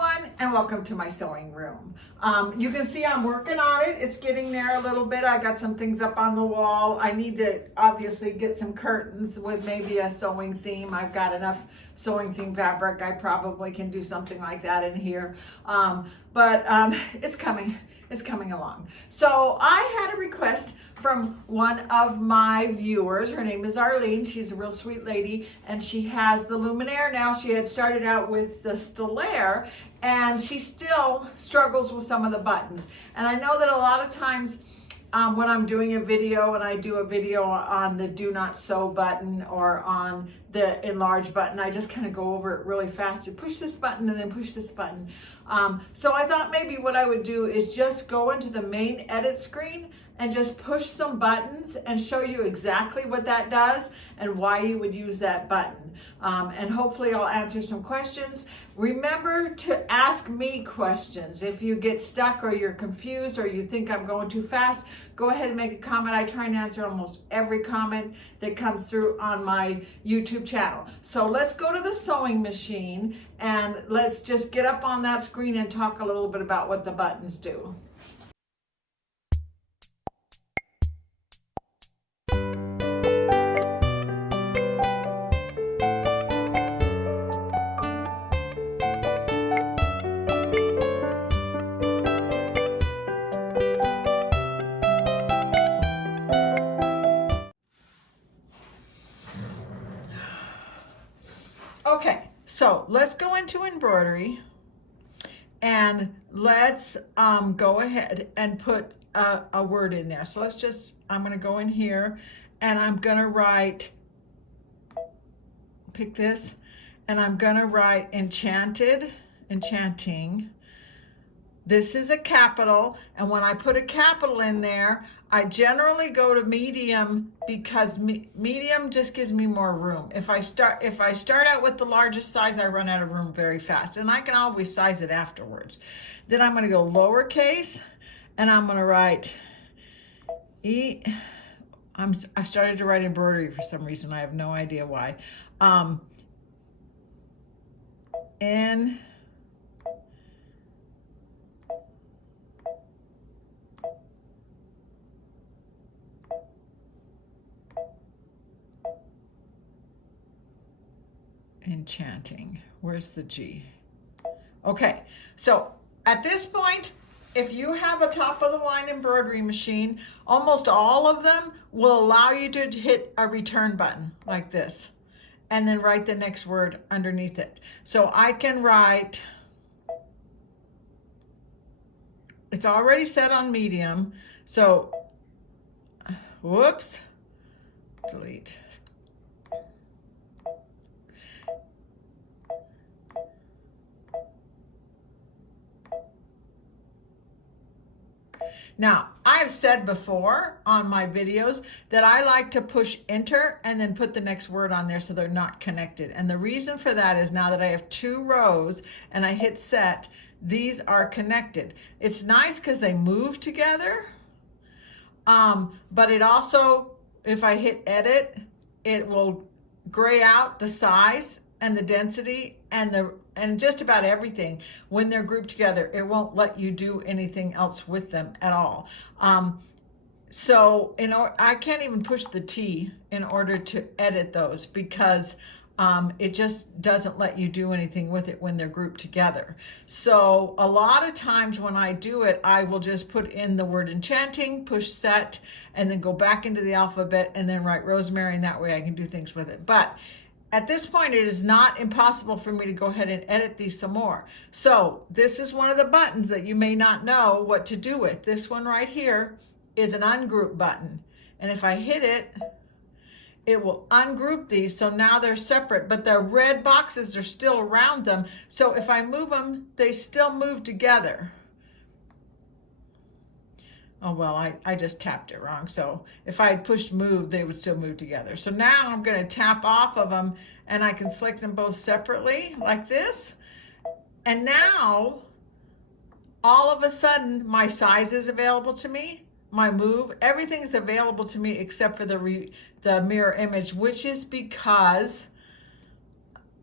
everyone, and welcome to my sewing room. You can see I'm working on it. It's getting there a little bit. I got some things up on the wall. I need to obviously get some curtains with maybe a sewing theme. I've got enough sewing theme fabric. I probably can do something like that in here. But it's coming. It's coming along. So I had a request from one of my viewers. Her name is Arlene. She's a real sweet lady, and she has the Luminaire now. She had started out with the Stellaire, and she still struggles with some of the buttons. And I know that a lot of times when I'm doing a video and I do a video on the do not sew button or on the enlarge button, I just kind of go over it really fast and push this button and then push this button. So I thought maybe what I would do is just go into the main edit screen and just push some buttons and show you exactly what that does and why you would use that button. And hopefully I'll answer some questions. Remember to ask me questions. If you get stuck or you're confused or you think I'm going too fast, go ahead and make a comment. I try and answer almost every comment that comes through on my YouTube channel. So let's go to the sewing machine and let's just get up on that screen and talk a little bit about what the buttons do. Okay, so let's go into embroidery and let's go ahead and put a word in there. So I'm going to go in here and I'm going to write, pick this, and I'm going to write enchanted, enchanting. This is a capital, and when I put a capital in there, I generally go to medium because medium just gives me more room. If I start out with the largest size, I run out of room very fast, and I can always size it afterwards. Then I'm going to go lowercase, and I'm going to write E. I started to write embroidery for some reason. I have no idea why. N. Enchanting. Where's the G? Okay, so at this point, if you have a top of the line embroidery machine, almost all of them will allow you to hit a return button like this and then write the next word underneath it. So I can write, it's already set on medium, so whoops, delete. Now, I've said before on my videos that I like to push enter and then put the next word on there so they're not connected. And the reason for that is now that I have 2 rows and I hit set, these are connected. It's nice because they move together, but it also, if I hit edit, it will gray out the size and the density and just about everything when they're grouped together. It won't let you do anything else with them at all. So I can't even push the T in order to edit those because it just doesn't let you do anything with it when they're grouped together. So a lot of times when I do it, I will just put in the word enchanting, push set, and then go back into the alphabet and then write rosemary, and that way I can do things with it. But at this point, it is not impossible for me to go ahead and edit these some more. So this is one of the buttons that you may not know what to do with. This one right here is an ungroup button. And if I hit it, it will ungroup these. So now they're separate, but the red boxes are still around them. So if I move them, they still move together. Oh, well, I just tapped it wrong. So if I had pushed move, they would still move together. So now I'm going to tap off of them and I can select them both separately like this. And now all of a sudden my size is available to me, my move, everything's available to me except for the mirror image, which is because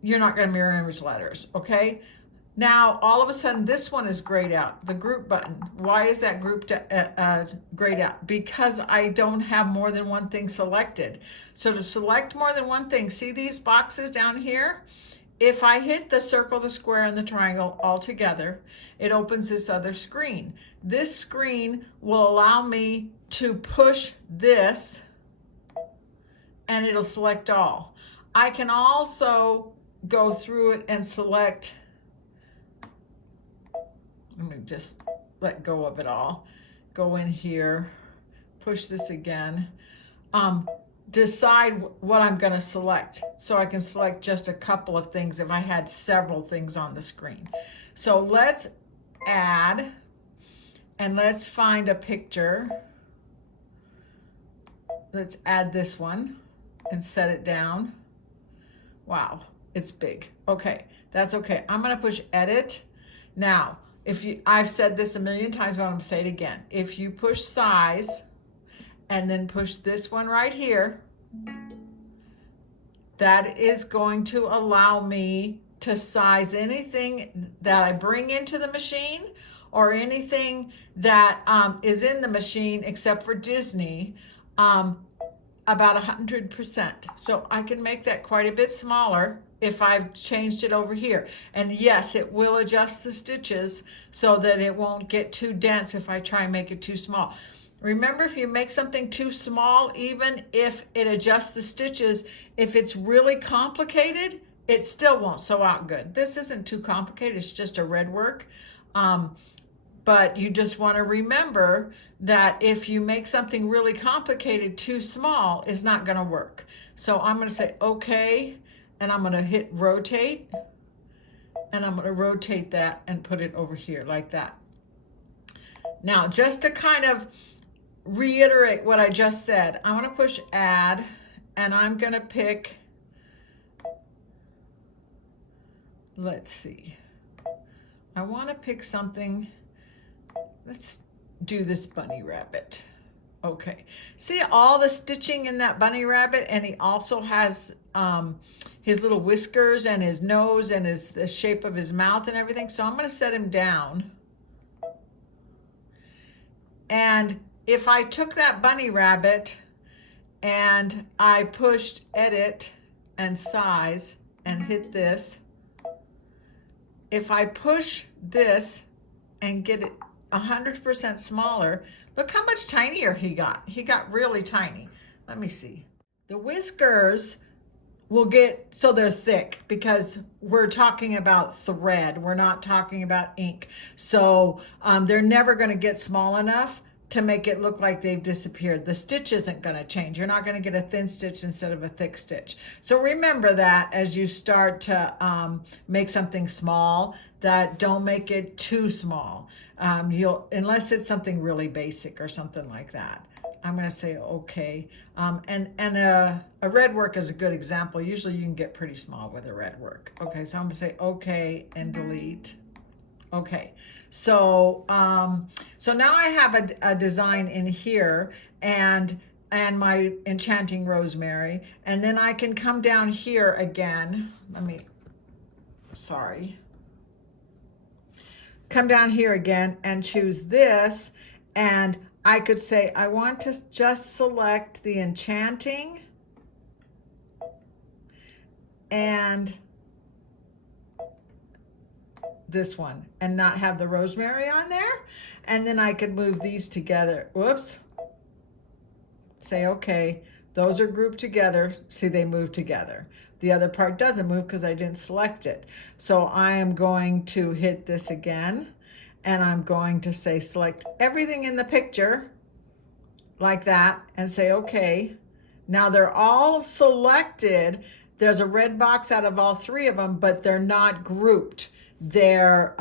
you're not going to mirror image letters, okay? Now, all of a sudden, this one is grayed out, the group button. Why is that group grayed out? Because I don't have more than one thing selected. So to select more than one thing, see these boxes down here? If I hit the circle, the square, and the triangle all together, it opens this other screen. This screen will allow me to push this, and it'll select all. I can also go through it and select. Let me just let go of it all. Go in here, push this again. Decide what I'm going to select. So I can select just a couple of things if I had several things on the screen. So let's add, and let's find a picture. Let's add this one and set it down. Wow, it's big. Okay, that's okay. I'm going to push edit. Now, I've said this a million times, but I'm going to say it again. If you push size and then push this one right here, that is going to allow me to size anything that I bring into the machine or anything that is in the machine except for Disney, about 100%. So I can make that quite a bit smaller if I've changed it over here. And yes, it will adjust the stitches so that it won't get too dense if I try and make it too small. Remember, if you make something too small, even if it adjusts the stitches, if it's really complicated, it still won't sew out good. This isn't too complicated, it's just a red work. But you just want to remember that if you make something really complicated too small, it's not going to work. So I'm going to say okay, and I'm going to hit rotate, and I'm going to rotate that and put it over here like that. Now, just to kind of reiterate what I just said, I'm going to push add, and I'm going to pick, let's see, I want to pick something. Let's do this bunny rabbit. Okay, see all the stitching in that bunny rabbit, and he also has his little whiskers and his nose and the shape of his mouth and everything. So I'm going to set him down. And if I took that bunny rabbit and I pushed edit and size and hit this, if I push this and get it 100% smaller, look how much tinier he got. He got really tiny. Let me see. The whiskers will get, so they're thick because we're talking about thread. We're not talking about ink. So they're never going to get small enough to make it look like they've disappeared. The stitch isn't going to change. You're not going to get a thin stitch instead of a thick stitch. So remember that as you start to make something small, that don't make it too small. Unless it's something really basic or something like that. I'm going to say okay. And a red work is a good example. Usually you can get pretty small with a red work. Okay, so I'm going to say okay and delete. Okay, so so now I have a design in here and my enchanting rosemary, and then I can come down here again. Come down here again and choose this, and I could say I want to just select the enchanting and this one and not have the rosemary on there. And then I could move these together. Whoops. Say okay, those are grouped together. See, they move together. The other part doesn't move because I didn't select it. So I am going to hit this again, and I'm going to say select everything in the picture like that and say okay. Now they're all selected. There's a red box out of all three of them, but they're not grouped. They're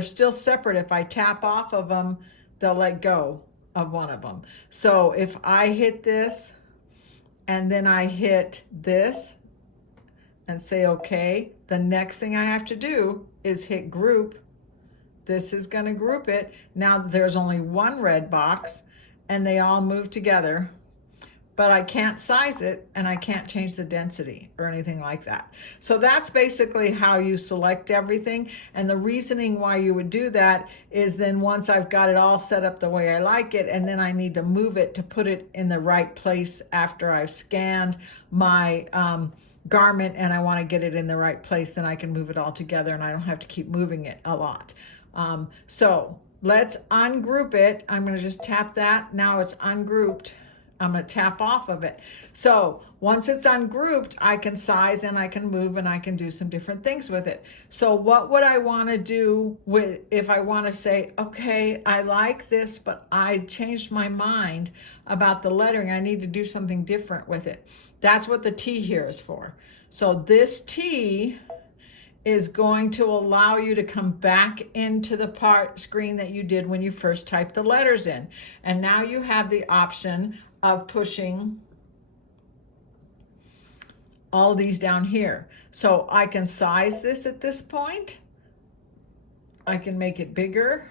still separate. If I tap off of them, they'll let go of one of them. So if I hit this and then I hit this and say okay, the next thing I have to do is hit group. This is going to group it. Now there's only one red box and they all move together. but I can't size it and I can't change the density or anything like that. So that's basically how you select everything. And the reasoning why you would do that is then once I've got it all set up the way I like it, and then I need to move it to put it in the right place after I've scanned my garment and I want to get it in the right place, then I can move it all together and I don't have to keep moving it a lot. So let's ungroup it. I'm going to just tap that. Now it's ungrouped. I'm going to tap off of it. So once it's ungrouped, I can size and I can move and I can do some different things with it. So what would I want to do with, if I want to say, okay, I like this, but I changed my mind about the lettering. I need to do something different with it. That's what the T here is for. So this T is going to allow you to come back into the screen that you did when you first typed the letters in. And now you have the option of pushing all these down here. So I can size this at this point. I can make it bigger.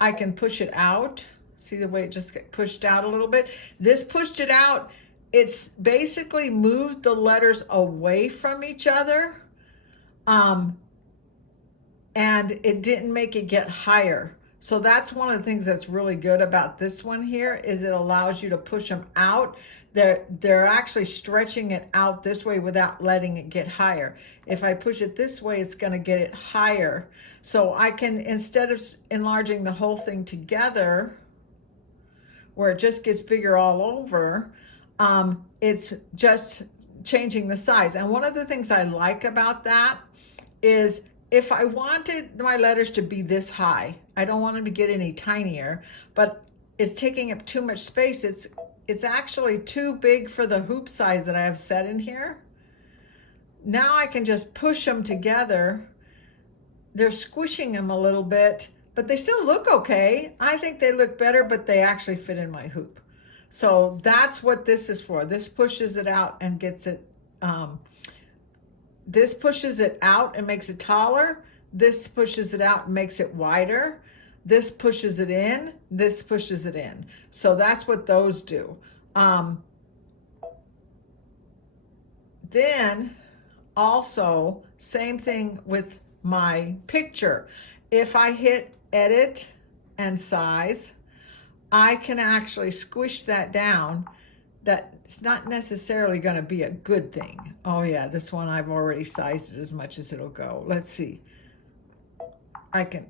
I can push it out. See the way it just got pushed out a little bit? This pushed it out. It's basically moved the letters away from each other. And it didn't make it get higher. So that's one of the things that's really good about this one here, is it allows you to push them out. They're actually stretching it out this way without letting it get higher. If I push it this way, it's going to get it higher. So I can, instead of enlarging the whole thing together, where it just gets bigger all over, it's just changing the size. And one of the things I like about that is, if I wanted my letters to be this high, I don't want them to get any tinier, but it's taking up too much space. It's actually too big for the hoop size that I have set in here. Now I can just push them together. They're squishing them a little bit, but they still look okay. I think they look better, but they actually fit in my hoop. So that's what this is for. This pushes it out and gets it, this pushes it out and makes it taller. This pushes it out and makes it wider. This pushes it in. This pushes it in. So that's what those do. Then also, same thing with my picture. If I hit edit and size, I can actually squish that down. That's not necessarily going to be a good thing. Oh yeah, this one I've already sized it as much as it'll go. Let's see. I can.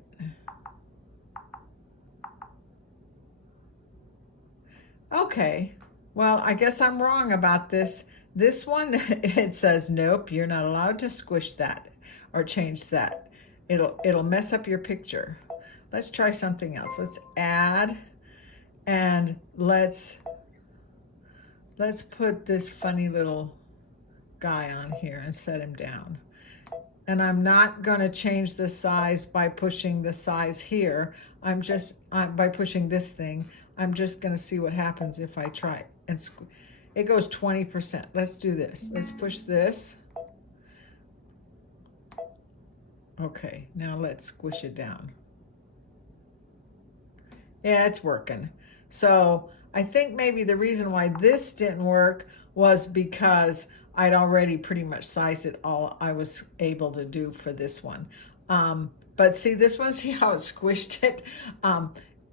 Okay, well, I guess I'm wrong about this. This one, it says, nope, you're not allowed to squish that or change that. It'll mess up your picture. Let's try something else. Let's add, and let's put this funny little guy on here and set him down. And I'm not going to change the size by pushing the size here. By pushing this thing, I'm just going to see what happens if I try. And it goes 20%. Let's do this. Let's push this. Okay, now let's squish it down. Yeah, it's working. So I think maybe the reason why this didn't work was because I'd already pretty much sized it all I was able to do for this one. But see this one, see how it squished it?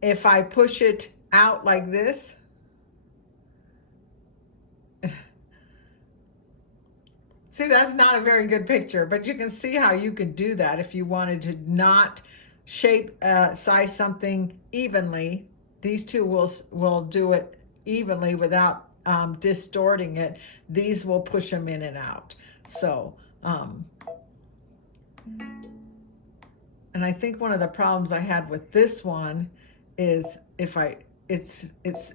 If I push it out like this, see, that's not a very good picture, but you can see how you could do that if you wanted to not size something evenly. These two will do it evenly without distorting it. These will push them in and out. So, and I think one of the problems I had with this one is it's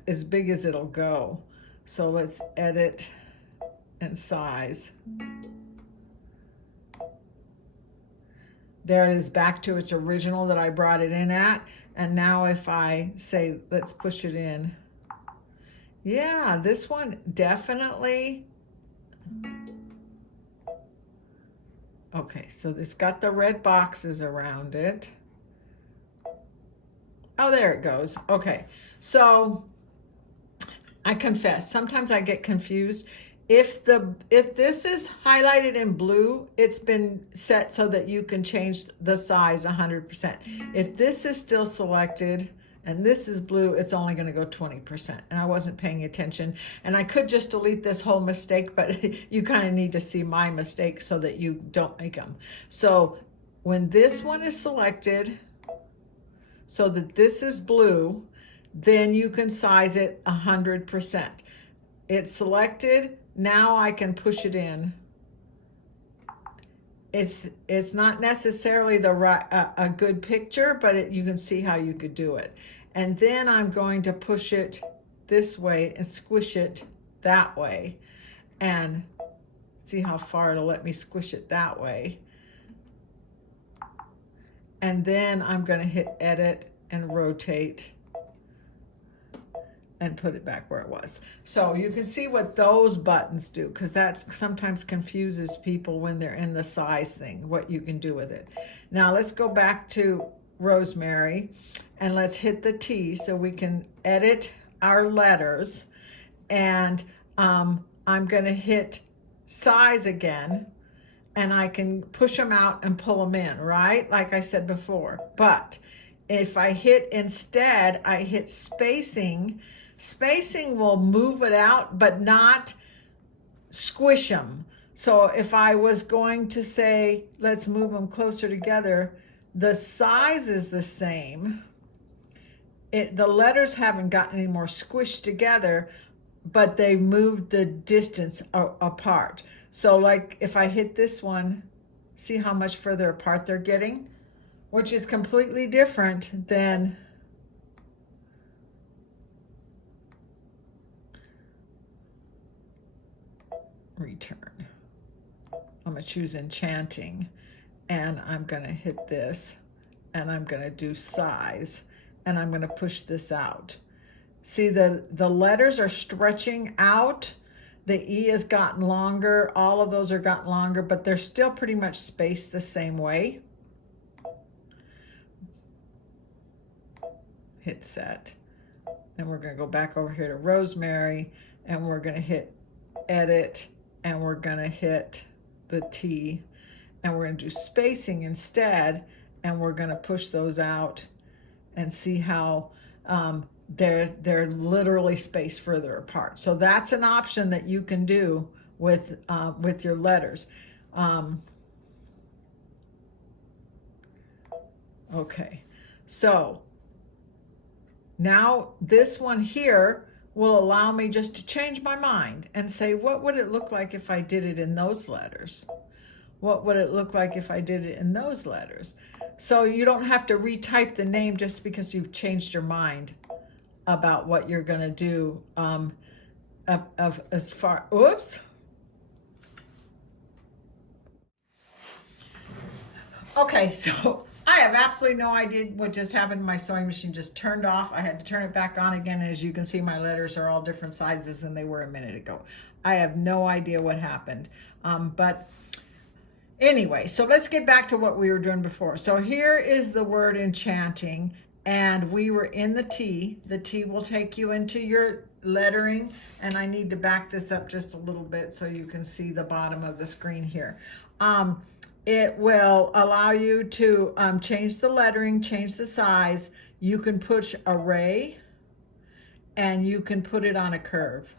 as big as it'll go. So let's edit and size. There it is, back to its original that I brought it in at. And now if I say, let's push it in. Yeah, this one definitely. Okay, so it's got the red boxes around it. Oh, there it goes. Okay, so I confess, sometimes I get confused. If this is highlighted in blue, it's been set so that you can change the size 100%. If this is still selected and this is blue, it's only going to go 20%. And I wasn't paying attention. And I could just delete this whole mistake, but you kind of need to see my mistakes so that you don't make them. So when this one is selected, so that this is blue, then you can size it 100%. It's selected. Now I can push it in. It's not necessarily the right a good picture, but you can see how you could do it. And then I'm going to push it this way and squish it that way, and see how far it'll let me squish it that way. And then I'm going to hit edit and rotate and put it back where it was. So you can see what those buttons do, because that sometimes confuses people when they're in the size thing, what you can do with it. Now let's go back to Rosemary and let's hit the T so we can edit our letters. And I'm going to hit size again, and I can push them out and pull them in, right? Like I said before. But if I hit instead, I hit spacing. Spacing will move it out, but not squish them. So if I was going to say, let's move them closer together, the size is the same. The letters haven't gotten any more squished together, but they moved the distance apart. So like if I hit this one, see how much further apart they're getting, which is completely different than return. I'm going to choose enchanting, and I'm going to hit this, and I'm going to do size, and I'm going to push this out. See, the letters are stretching out. The E has gotten longer. All of those are gotten longer, but they're still pretty much spaced the same way. Hit set. And we're going to go back over here to Rosemary, and we're going to hit edit, and we're going to hit the T, and we're going to do spacing instead, and we're going to push those out and see how they're literally spaced further apart. So that's an option that you can do with your letters. Okay, so now this one here will allow me just to change my mind and say, what would it look like if I did it in those letters? What would it look like if I did it in those letters? So you don't have to retype the name just because you've changed your mind about what you're going to do as far, oops. Okay, so I have absolutely no idea what just happened. My sewing machine just turned off. I had to turn it back on again. And as you can see, my letters are all different sizes than they were a minute ago. I have no idea what happened. But anyway, so let's get back to what we were doing before. So here is the word enchanting, and we were in the T. The T will take you into your lettering, and I need to back this up just a little bit so you can see the bottom of the screen here. It will allow you to change the lettering, change the size. You can push array, and you can put it on a curve.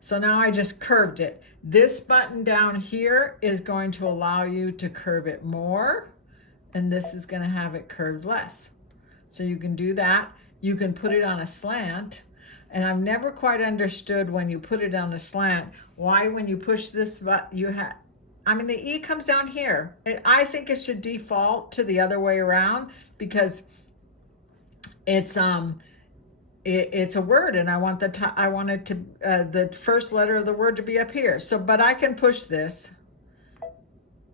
So now I just curved it. This button down here is going to allow you to curve it more, and this is going to have it curved less. So you can do that. You can put it on a slant, and I've never quite understood when you put it on a slant, why when you push this button, the E comes down here. I think it should default to the other way around because it's a word, and I want the first letter of the word to be up here. So, but I can push this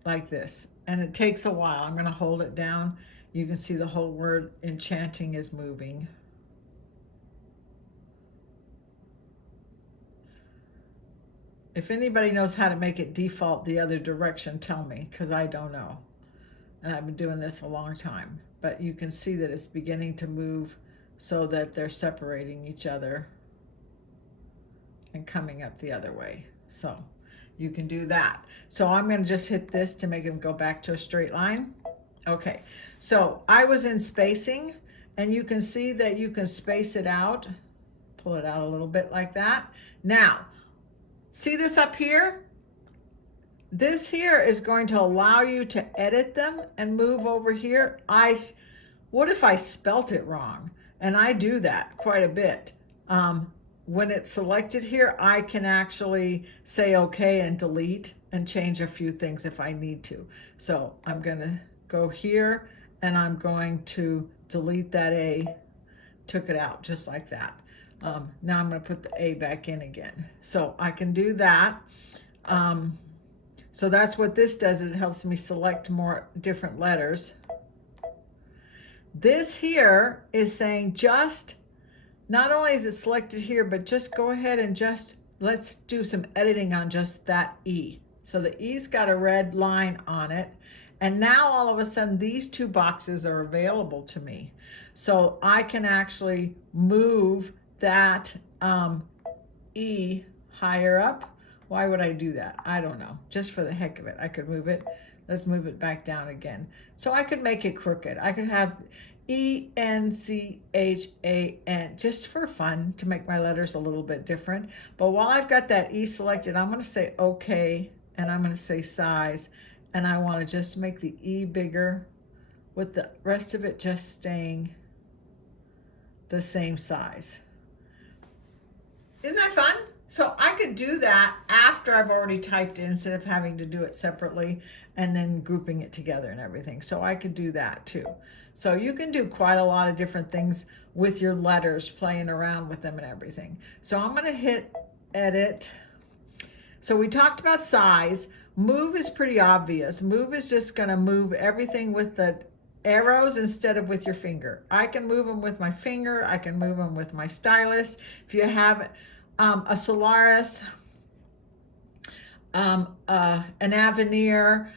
like this, and it takes a while. I'm going to hold it down. You can see the whole word enchanting is moving. If anybody knows how to make it default the other direction, tell me, because I don't know. And I've been doing this a long time. But you can see that it's beginning to move so that they're separating each other. and coming up the other way. So you can do that. So I'm going to just hit this to make them go back to a straight line. Okay, so I was in spacing, and you can see that you can space it out, pull it out a little bit like that. Now, see this up here? This here is going to allow you to edit them and move over here. What if I spelt it wrong? And I do that quite a bit. When it's selected here, I can actually say okay and delete and change a few things if I need to. So I'm going to go here, and I'm going to delete that A, took it out just like that. Now I'm going to put the A back in again. So I can do that. So that's what this does. It helps me select more different letters. This here is saying just, not only is it selected here, but just go ahead and just, let's do some editing on just that E. So the E's got a red line on it. And now all of a sudden these two boxes are available to me. So I can actually move that E higher up. Why would I do that? I don't know. Just for the heck of it, I could move it. Let's move it back down again. So I could make it crooked. I could have E-N-C-H-A-N, just for fun, to make my letters a little bit different. But while I've got that E selected, I'm going to say okay, and I'm going to say size, and I want to just make the E bigger with the rest of it just staying the same size. Isn't that fun? So I could do that after I've already typed in, instead of having to do it separately and then grouping it together and everything. So I could do that too. So you can do quite a lot of different things with your letters, playing around with them and everything. So I'm going to hit edit. So we talked about size. Move is pretty obvious. Move is just going to move everything with the arrows instead of with your finger. I can move them with my finger. I can move them with my stylus. If you have a Solaris, an Avenir,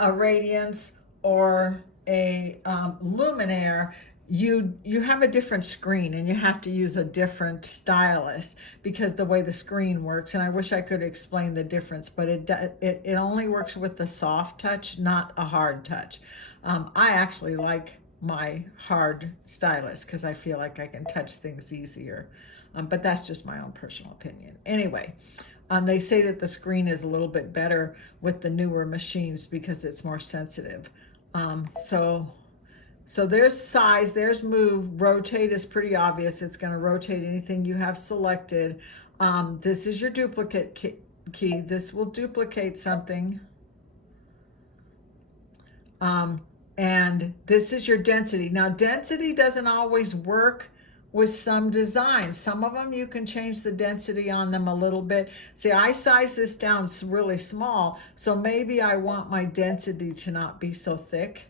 a Radiance, or a Luminaire, you have a different screen, and you have to use a different stylus because the way the screen works. And I wish I could explain the difference, but it only works with the soft touch, not a hard touch. I actually like my hard stylus because I feel like I can touch things easier. But that's just my own personal opinion. Anyway, they say that the screen is a little bit better with the newer machines because it's more sensitive. So there's size, there's move. Rotate is pretty obvious. It's going to rotate anything you have selected. This is your duplicate key. This will duplicate something. And this is your density. Now, density doesn't always work with some designs. Some of them you can change the density on them a little bit. See, I size this down really small, so maybe I want my density to not be so thick.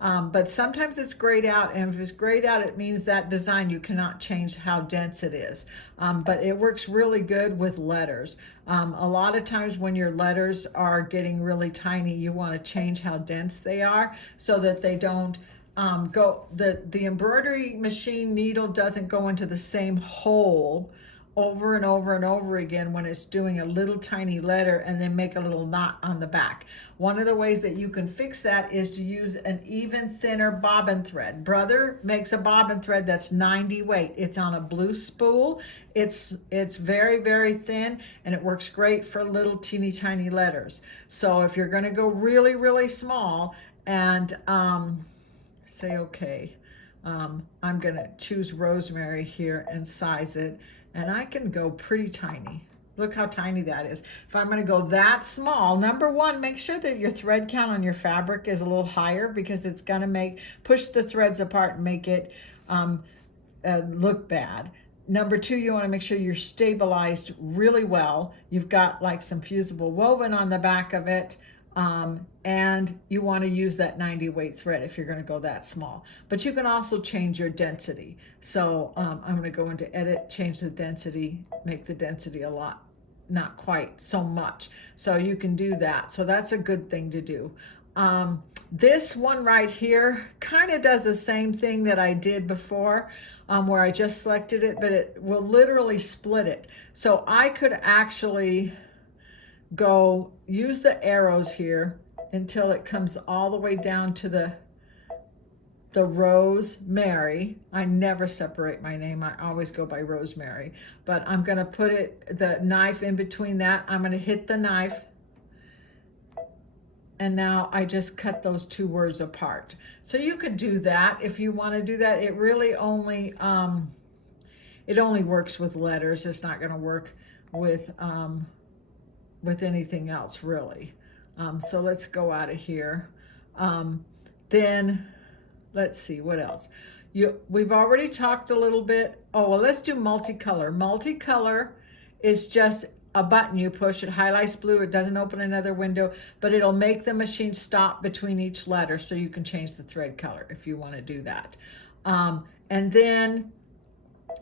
But sometimes it's grayed out, and if it's grayed out, it means that design you cannot change how dense it is. But it works really good with letters. A lot of times when your letters are getting really tiny, you want to change how dense they are so that they don't the embroidery machine needle doesn't go into the same hole over and over and over again when it's doing a little tiny letter and then make a little knot on the back. One of the ways that you can fix that is to use an even thinner bobbin thread. Brother makes a bobbin thread that's 90 weight. It's on a blue spool. It's very, very thin, and it works great for little teeny tiny letters. So if you're going to go really, really small and say okay, I'm going to choose rosemary here and size it, and I can go pretty tiny. Look how tiny that is. If I'm going to go that small, number one, make sure that your thread count on your fabric is a little higher, because it's going to push the threads apart and make it look bad. Number two, you want to make sure you're stabilized really well. You've got like some fusible woven on the back of it. And you want to use that 90 weight thread if you're going to go that small. But you can also change your density. So I'm going to go into edit, change the density, make the density a lot, not quite so much. So you can do that. So that's a good thing to do. This one right here kind of does the same thing that I did before, where I just selected it, but it will literally split it. So I could actually go use the arrows here until it comes all the way down to the Rosemary. I never separate my name. I always go by Rosemary, but I'm going to put the knife in between that. I'm going to hit the knife. And now I just cut those two words apart. So you could do that if you want to do that. It really only, it only works with letters. It's not going to work with anything else really. So let's go out of here. Then let's see what else. We've already talked a little bit. Oh, well, let's do multicolor. Multicolor is just a button you push. It highlights blue. It doesn't open another window, but it'll make the machine stop between each letter, so you can change the thread color if you want to do that. And then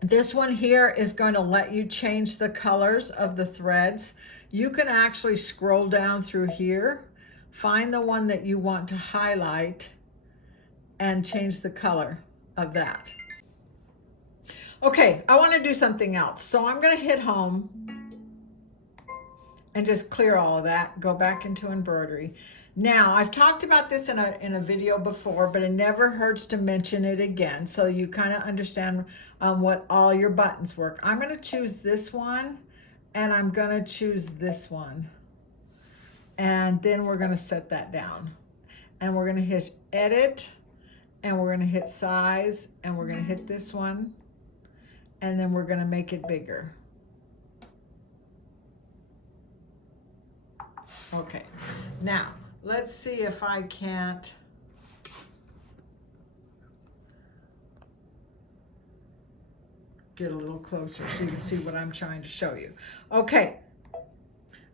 this one here is going to let you change the colors of the threads. You can actually scroll down through here, find the one that you want to highlight, and change the color of that. Okay, I want to do something else. So I'm going to hit home and just clear all of that, go back into embroidery. Now, I've talked about this in a video before, but it never hurts to mention it again so you kind of understand what all your buttons work. I'm going to choose this one, and I'm going to choose this one. And then we're going to set that down. And we're going to hit edit, and we're going to hit size, and we're going to hit this one, and then we're going to make it bigger. Okay, now let's see if I can't get a little closer so you can see what I'm trying to show you. Okay,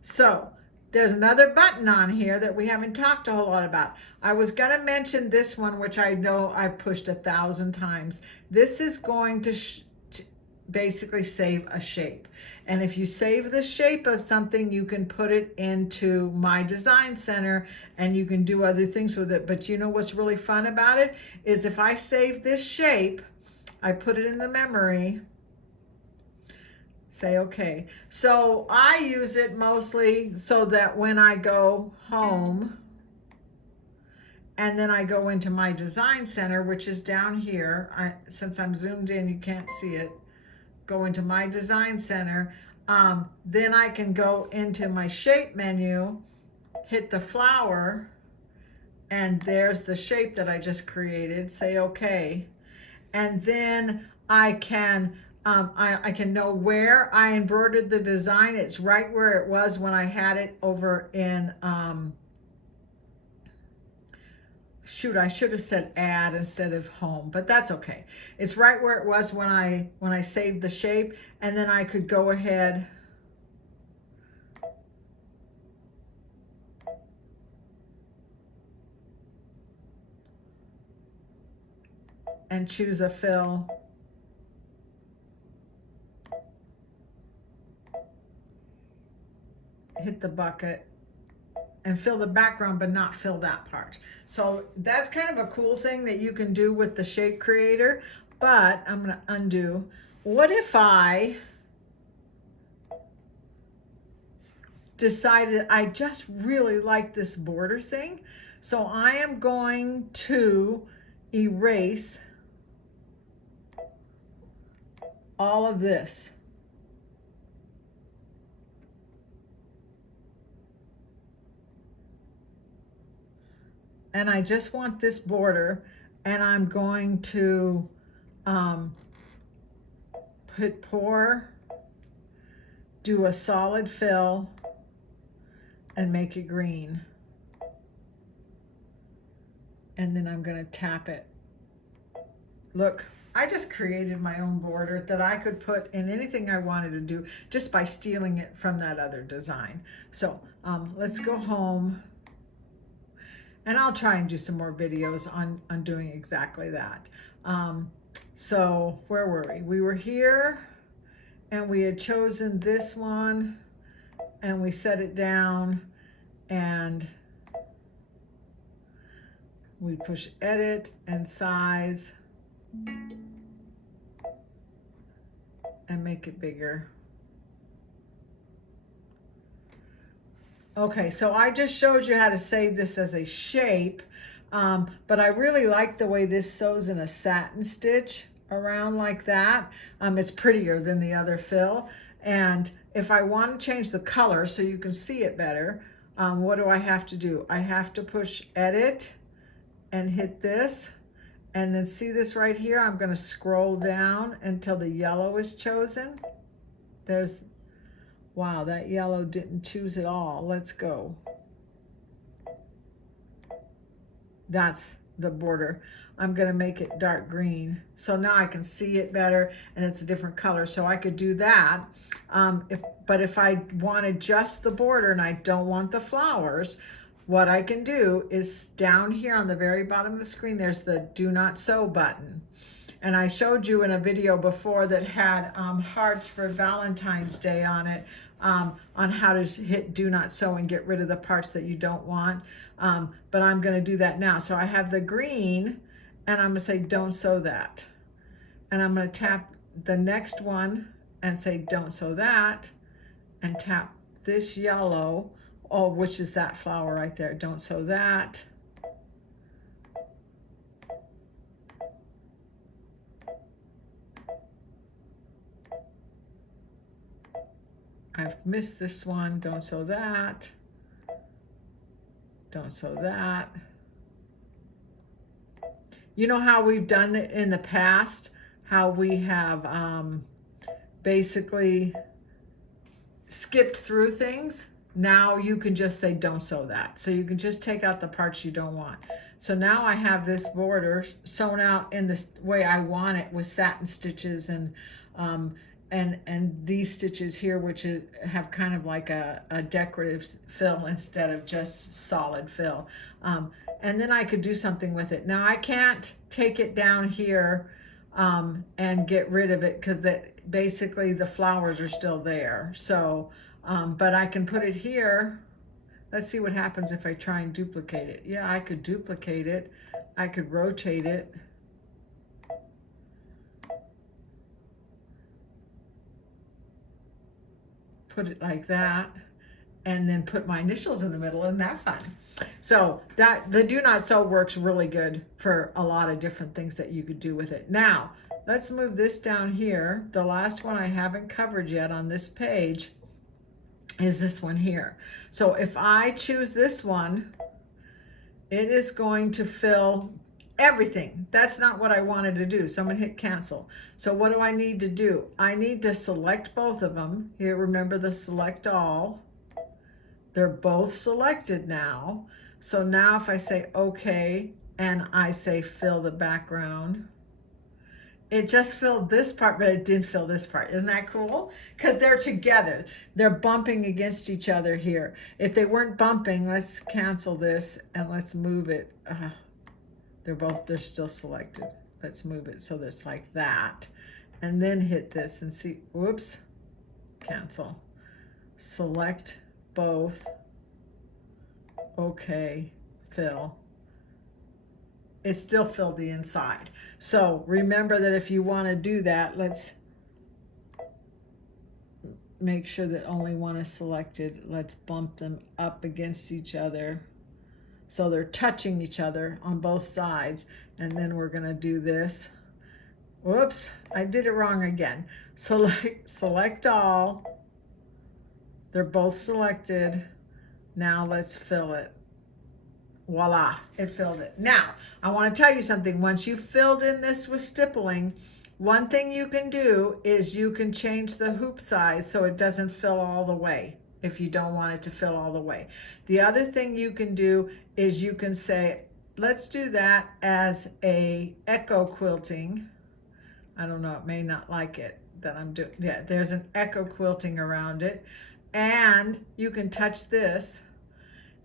so there's another button on here that we haven't talked a whole lot about. I was going to mention this one, which I know I've pushed 1,000 times. This is going to basically save a shape. And if you save the shape of something, you can put it into My Design Center and you can do other things with it. But you know what's really fun about it is if I save this shape, I put it in the memory, say okay. So I use it mostly so that when I go home and then I go into My Design Center, which is down here, since I'm zoomed in, you can't see it. Go into My Design Center, then I can go into my shape menu, hit the flower, and there's the shape that I just created, say okay. And then I can I can know where I embroidered the design. It's right where it was when I had it over in shoot, I should have said add instead of home, but that's okay. It's right where it was when I saved the shape, and then I could go ahead and choose a fill. Hit the bucket and fill the background, but not fill that part. So that's kind of a cool thing that you can do with the shape creator, but I'm gonna undo. What if I decided I just really like this border thing? So I am going to erase all of this. And I just want this border, and I'm going to pour, do a solid fill, and make it green. And then I'm going to tap it. Look, I just created my own border that I could put in anything I wanted to do just by stealing it from that other design. So let's go home. And I'll try and do some more videos on doing exactly that. So where were we? We were here, and we had chosen this one, and we set it down, and we push edit and size and make it bigger. Okay, so I just showed you how to save this as a shape, but I really like the way this sews in a satin stitch around like that. It's prettier than the other fill. And if I want to change the color so you can see it better, what do I have to do? I have to push edit and hit this, and then see this right here? I'm going to scroll down until the yellow is chosen. There's, wow, that yellow didn't choose at all. Let's go. That's the border. I'm going to make it dark green. So now I can see it better and it's a different color. So I could do that. But if I wanted just the border and I don't want the flowers, what I can do is down here on the very bottom of the screen, there's the Do Not Sew button. And I showed you in a video before that had hearts for Valentine's Day on it, on how to hit Do Not Sew and get rid of the parts that you don't want. But I'm going to do that now. So I have the green, and I'm going to say Don't Sew That. And I'm going to tap the next one and say Don't Sew That, and tap this yellow, oh, which is that flower right there. Don't sew that. I've missed this one. Don't sew that. Don't sew that. You know how we've done it in the past? How we have basically skipped through things? Now you can just say don't sew that. So you can just take out the parts you don't want. So now I have this border sewn out in the way I want it, with satin stitches and these stitches here, which have kind of like a decorative fill instead of just solid fill. And then I could do something with it. Now I can't take it down here and get rid of it, because basically the flowers are still there. So, but I can put it here. Let's see what happens if I try and duplicate it. Yeah, I could duplicate it. I could rotate it. Put it like that, and then put my initials in the middle. Isn't that fun? So that the Do Not Sew works really good for a lot of different things that you could do with it. Now, let's move this down here. The last one I haven't covered yet on this page is this one here. So if I choose this one, it is going to fill everything. That's not what I wanted to do. So I'm going to hit cancel. So what do I need to do? I need to select both of them. Here, remember the select all. They're both selected now. So now if I say okay, and I say fill the background, it just filled this part, but it didn't fill this part. Isn't that cool? Because they're together. They're bumping against each other here. If they weren't bumping, let's cancel this and let's move it. They're still selected. Let's move it so that's like that. And then hit this and see, whoops, cancel. Select both. Okay, fill. It still filled the inside. So remember that if you want to do that, let's make sure that only one is selected. Let's bump them up against each other so they're touching each other on both sides. And then we're going to do this. Whoops, I did it wrong again. Select all. They're both selected. Now let's fill it. Voila, it filled it. Now, I want to tell you something. Once you've filled in this with stippling, one thing you can do is you can change the hoop size so it doesn't fill all the way, if you don't want it to fill all the way. The other thing you can do is you can say, let's do that as a echo quilting. I don't know, it may not like it that I'm doing. Yeah, there's an echo quilting around it. And you can touch this,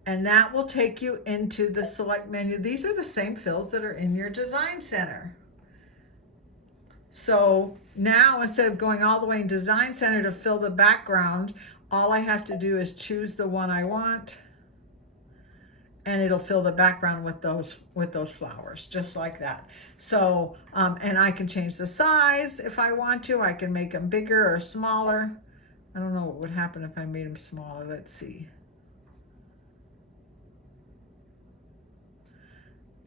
and that will take you into the select menu. These are the same fills that are in your design center. So now, instead of going all the way in design center to fill the background, all I have to do is choose the one I want and it'll fill the background with those flowers, just like that. So, and I can change the size if I want to. I can make them bigger or smaller. I don't know what would happen if I made them smaller. Let's see.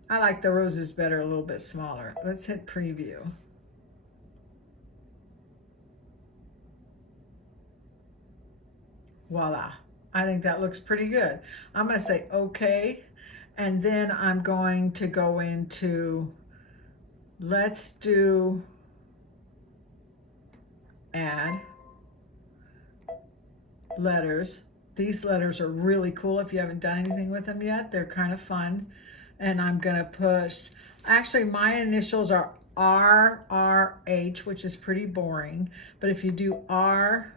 I like the roses better a little bit smaller. Let's hit preview. Voila. I think that looks pretty good. I'm going to say okay. And then I'm going to go into, let's do add letters. These letters are really cool if you haven't done anything with them yet. They're kind of fun. And I'm going to push, actually my initials are RRH, which is pretty boring. But if you do R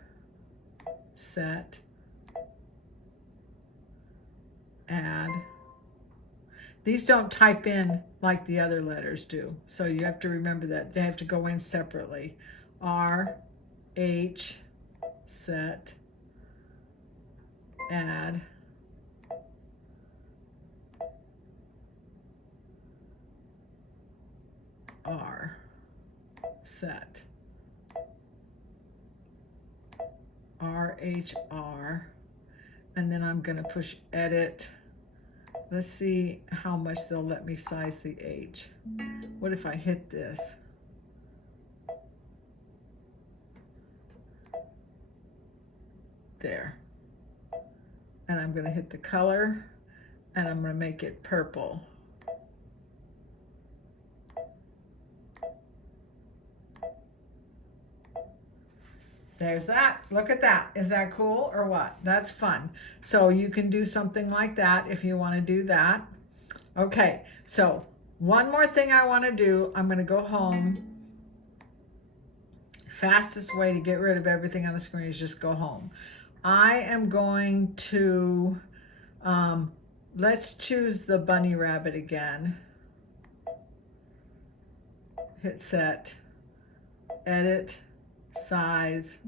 set, add, these don't type in like the other letters do. So you have to remember that they have to go in separately. RH set, add, R set, RHR, and then I'm going to push edit. Let's see how much they'll let me size the H. What if I hit this? There. And I'm going to hit the color, and I'm going to make it purple. There's that. Look at that. Is that cool or what? That's fun. So you can do something like that if you want to do that. Okay, so one more thing I want to do. I'm going to go home. Fastest way to get rid of everything on the screen is just go home. I am going to, let's choose the bunny rabbit again. Hit set, edit, size.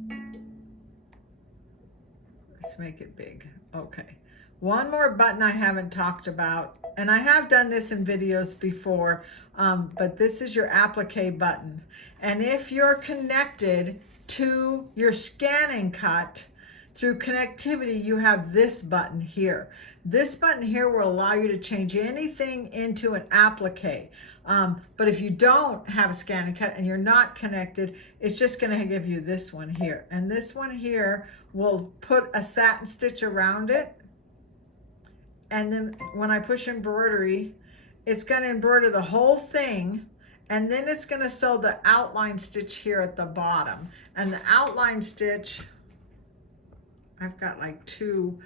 Let's make it big. Okay. One more button I haven't talked about, and I have done this in videos before, but this is your applique button. And if you're connected to your scanning cut through connectivity, you have this button here. This button here will allow you to change anything into an applique. But if you don't have a scanning cut and you're not connected, it's just going to give you this one here. And this one here will put a satin stitch around it. And then when I push embroidery, it's going to embroider the whole thing. And then it's going to sew the outline stitch here at the bottom. And the outline stitch, I've got like two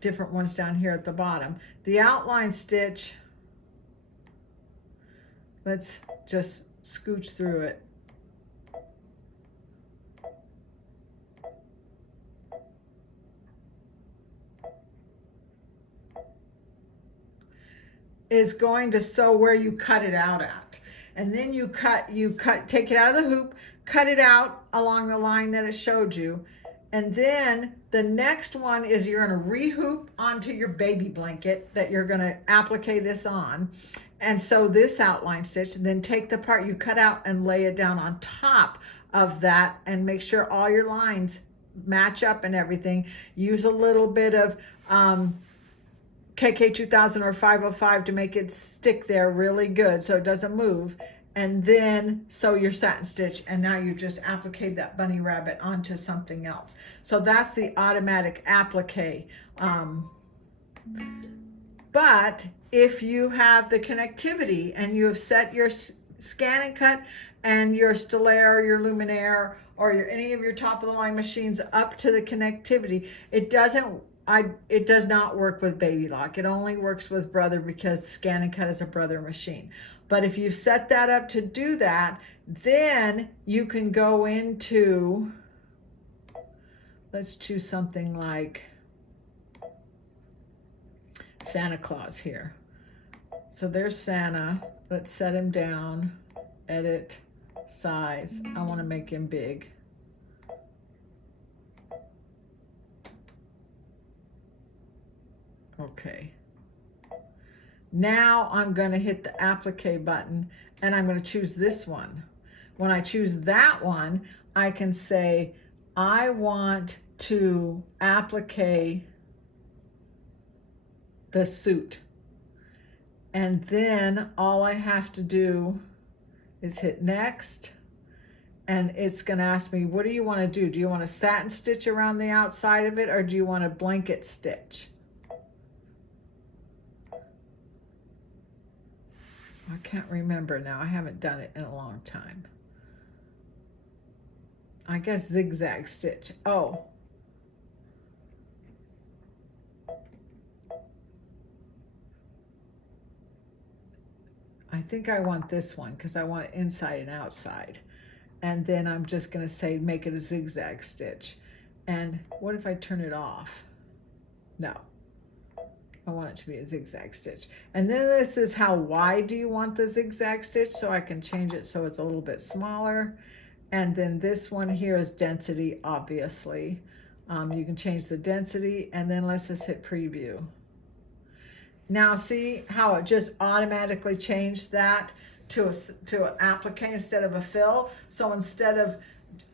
different ones down here at the bottom. The outline stitch, let's just scooch through it. Is going to sew where you cut it out at. And then you take it out of the hoop, cut it out along the line that it showed you. And then the next one is you're going to rehoop onto your baby blanket that you're going to applique this on. And sew this outline stitch, and then take the part you cut out and lay it down on top of that, and make sure all your lines match up and everything. Use a little bit of KK 2000 or 505 to make it stick there really good so it doesn't move. And then sew your satin stitch, and now you just applique that bunny rabbit onto something else. So that's the automatic applique. But if you have the connectivity and you have set your scan and cut and your Stellaire, your Luminaire, or any of your top of the line machines up to the connectivity, it does not work with Baby Lock. It only works with Brother, because the scan and cut is a Brother machine. But if you've set that up to do that, then you can go into, let's choose something like Santa Claus here. So there's Santa. Let's set him down, edit, size. I want to make him big. Okay. Now I'm going to hit the applique button and I'm going to choose this one. When I choose that one, I can say, I want to applique the suit. And then all I have to do is hit next. And it's going to ask me, what do you want to do? Do you want a satin stitch around the outside of it, or do you want a blanket stitch? I can't remember now. I haven't done it in a long time. I guess zigzag stitch. Oh. I think I want this one because I want it inside and outside. And then I'm just going to say, make it a zigzag stitch. And what if I turn it off? No. I want it to be a zigzag stitch. And then this is how wide do you want the zigzag stitch, so I can change it so it's a little bit smaller. And then this one here is density, obviously. You can change the density, and then let's just hit preview. Now see how it just automatically changed that to an applique instead of a fill. So instead of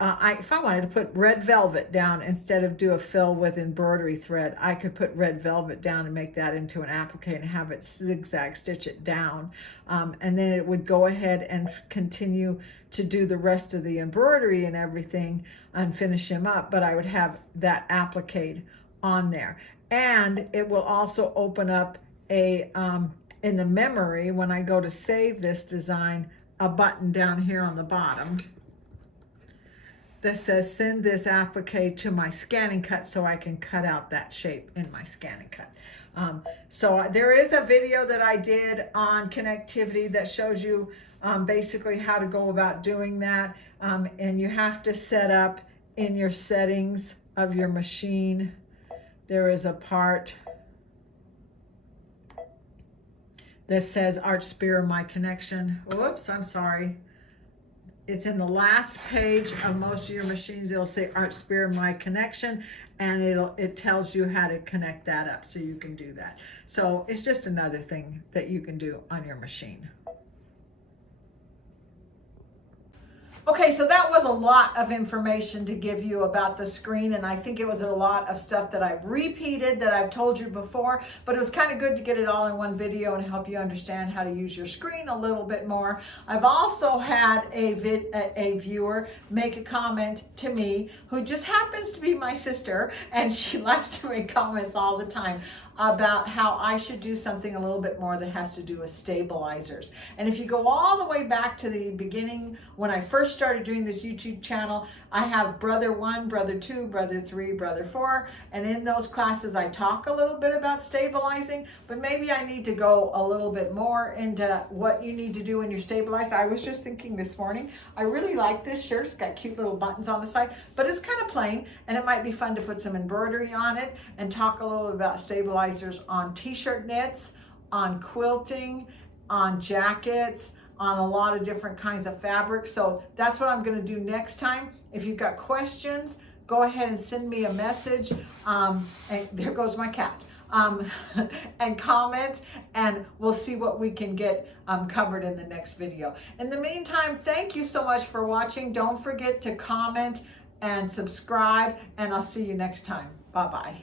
if I wanted to put red velvet down instead of do a fill with embroidery thread, I could put red velvet down and make that into an applique and have it zigzag stitch it down. And then it would go ahead and continue to do the rest of the embroidery and everything and finish him up, but I would have that applique on there. And it will also open up a, in the memory, when I go to save this design, a button down here on the bottom that says send this applique to my scanning cut so I can cut out that shape in my scanning cut. So there is a video that I did on connectivity that shows you basically how to go about doing that. And you have to set up in your settings of your machine. There is a part that says Art Spear My Connection. Whoops, I'm sorry. It's in the last page of most of your machines. It'll say Art Spear My Connection, and it tells you how to connect that up so you can do that. So it's just another thing that you can do on your machine. Okay, so that was a lot of information to give you about the screen, and I think it was a lot of stuff that I've repeated that I've told you before, but it was kind of good to get it all in one video and help you understand how to use your screen a little bit more. I've also had a viewer make a comment to me who just happens to be my sister, and she likes to make comments all the time about how I should do something a little bit more that has to do with stabilizers. And if you go all the way back to the beginning, when I first started doing this YouTube channel, I have brother 1, brother 2, brother 3, brother 4, and in those classes I talk a little bit about stabilizing, but maybe I need to go a little bit more into what you need to do when you're stabilized. I was just thinking this morning, I really like this shirt. It's got cute little buttons on the side, but it's kind of plain, and it might be fun to put some embroidery on it and talk a little bit about stabilizers on t-shirt knits, on quilting, on jackets, on a lot of different kinds of fabric. So that's what I'm going to do next time. If you've got questions, go ahead and send me a message. And there goes my cat. And comment, and we'll see what we can get covered in the next video. In the meantime, thank you so much for watching. Don't forget to comment and subscribe, and I'll see you next time. Bye-bye.